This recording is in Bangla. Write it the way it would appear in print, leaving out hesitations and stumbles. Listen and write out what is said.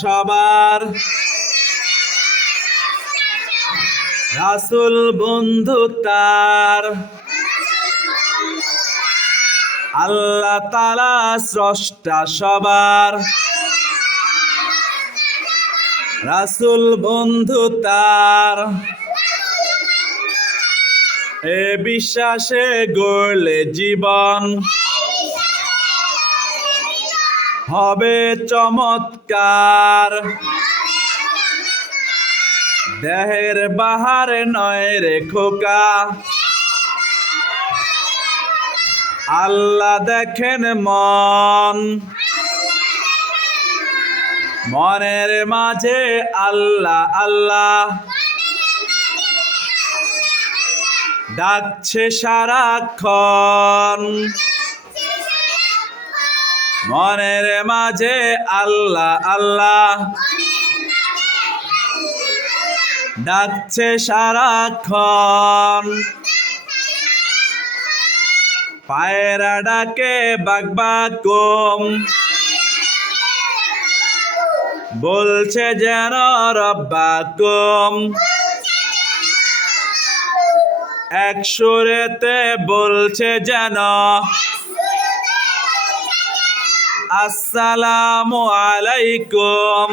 সবার রাসূল বন্ধু তার, আল্লাহ তাআলা স্রষ্টা সবার, রাসূল বন্ধু তার। এ বিশ্বাসে গড়লে জীবন হবে চমৎকার। দেহের বাহারে নয় রে খোকা, আল্লাহ দেখেন মন। মনের মাঝে আল্লাহ আল্লাহ ডাকছে সারাক্ষণ। মনের মাঝে আল্লাহ আল্লাহ ডাকছে সারাক্ষণ। পায়রা ডাকে বাকবাকুম, বলছে যেন রব্বাকুম। এক সুরেতে বলছে যেন আসসালামু আলাইকুম।